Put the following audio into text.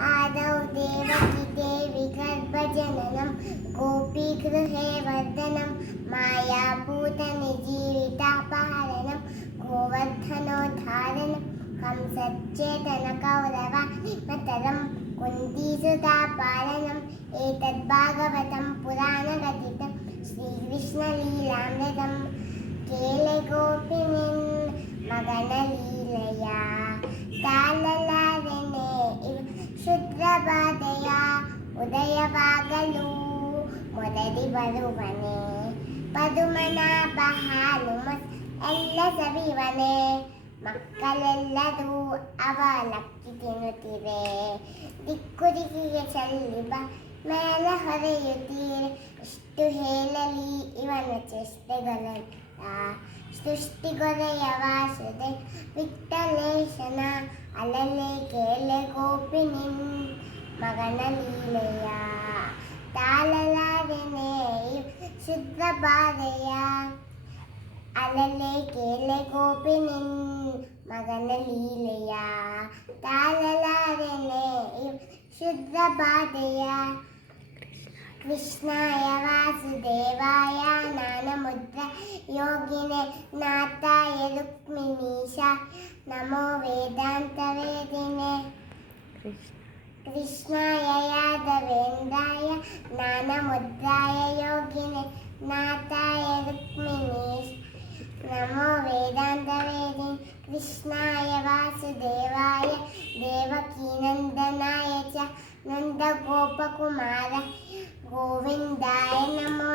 आदौ देवकी देवी गर्भजननं गोपीगृहे वर्धनं मायापूतनिजीवितापहरणं गोवर्धनोद्धारणं कंसच्चेतनकौरवानिमतरं कुन्तीसुतापालनम् एतद्भागवतं पुराणकथितं श्रीकृष्णलीलामृतं केले गोपिनिन् मगनलीलया ತಾಳಲಾರೆನೆ ಶುದ್ರಬಾಧೆಯ ಉದಯವಾಗಲು ಮೊದಲಿ ಬರುವನೆ ಪದುಮನಾಭ ಹಾಲು ಎಲ್ಲ ಸವಿವನೆ ಮಕ್ಕಳೆಲ್ಲರೂ ಅವಲಕ್ಕಿ ತಿನ್ನುತ್ತಿವೆ ದಿಕ್ಕು ದಿಕ್ಕಿಗೆ ಚೆಲ್ಲಿಬ ಮೇಲೆ ಹೊರೆಯುತ್ತೀರೆ ಎಷ್ಟು ಹೇಳಲಿ ಇವನ ಚೇಷ್ಟೆಗಳೆಲ್ಲ ಸೃಷ್ಟಿಗೊರೆಯ ವಾಸುದೆ ವಿಠಲೇಶನ ಅಲಲೆ ಕೇಳೆ ಗೋಪಿನಿನ್ ಮಗನ ಲೀಲೆಯ ತಾಳಲಾರೆನೆ ಶುದ್ಧ ಬಾಧೆಯ ಅಲಲೆ ಕೇಳೆ ಗೋಪಿನಿನ್ ಮಗನ ಲೀಲೆಯ ತಾಳಲಾರೆನೆ ಶುದ್ಧ ಬಾಧೆಯ कृष्णाय वासुदेवाय ज्ञानमुद्र योगिने नाथाय रुक्मिणीशा नमो वेदान्तवेदिने कृष्णाय यादवेन्द्राय ज्ञानमुद्राय योगिने नाथाय रुक्मिणीश नमो वेदान्तवेदिने कृष्णाय वासुदेवाय देवकीनन्दनाय च नन्दगोपकुमार गोविन्दाय नमो